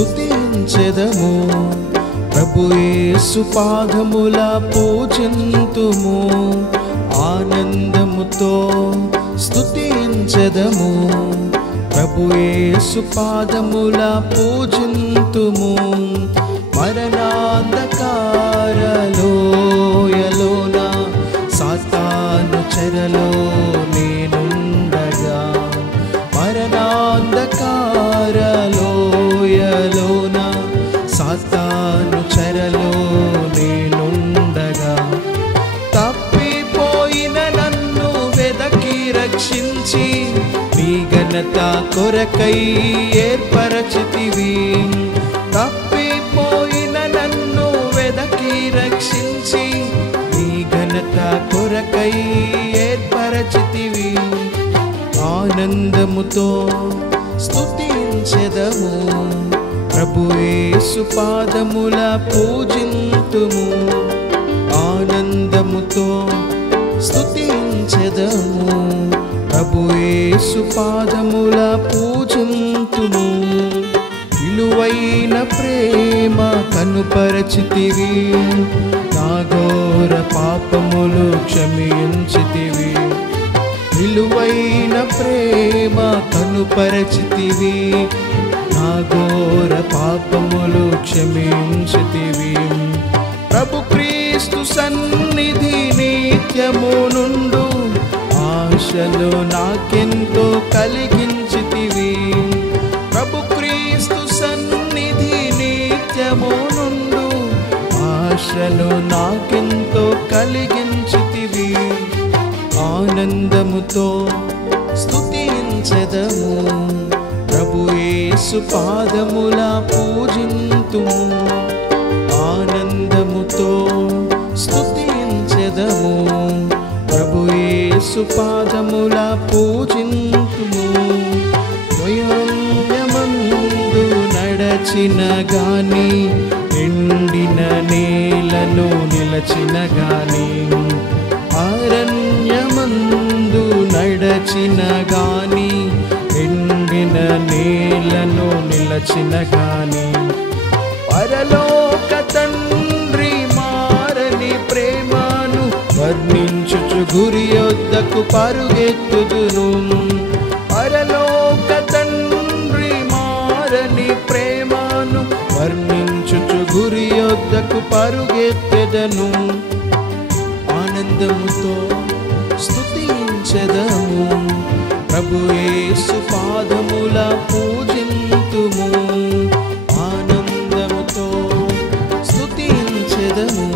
స్తుతించెదము ప్రభు యేసు పాదముల పూజింతుము ఆనందముతో స్తుతించెదము ప్రభు యేసు పాదముల పూజింతుము మరణాంధకారలోయలోన సాతాను చెరలో నేనుండగా మరణాంధకారలోయలోన సాతాను చెరలో నేనుండగా తప్పిపోయిన నన్ను వెదకి రక్షించి నీ ఘనత కొరకై ఏర్పరచితివి తప్పిపోయిన నన్ను వెదకి రక్షించి నీ ఘనత కొరకై ఏర్పరచితివి ఆనందముతో స్తుతించెదము ప్రభు యేసు పాదముల పూజింతుము ఆనందముతో స్తుతించెదము ప్రభు యేసు పాదముల పూజింతుము విలువైన ప్రేమ కనుపరచితివి నా ఘోర పాపములు క్షమించితివి విలువైన ప్రేమ కనుపరచితివి నా ఘోర పాపములు క్షమించితివి ప్రభు క్రీస్తు సన్నిధి నిత్యము నుండు ఆశలు నాకెంతో కలిగించితివి ప్రభు క్రీస్తు సన్నిధి నిత్యము నుండు ఆశలు నాకెంతో కలిగించితివి ఆనందముతో స్తుతించెదము ప్రభు యేసు పాదముల పూజింతుము ఆనందముతో స్తుతించెదము ప్రభు యేసు పాదముల పూజింతుము ద్వయమందు నడచిన గాని ఎండిన నేలను నిలచిన గాని అరణ్యమందు నడచిన గాని ఎండిన నేలను నిలచిన గాని పరలోక తండ్రి మారని ప్రేమను వర్ణించుచు గురి యొద్దకు పరుగెత్తుదును పరలోక తండ్రి మారని ప్రేమను వర్ణించుచు గురి యొద్దకు పరుగెత్తెదను ఆనందముతో స్తుతించెదము ప్రభు యేసు పాదముల పూజింతుము ఆనందముతో స్తుతించెదము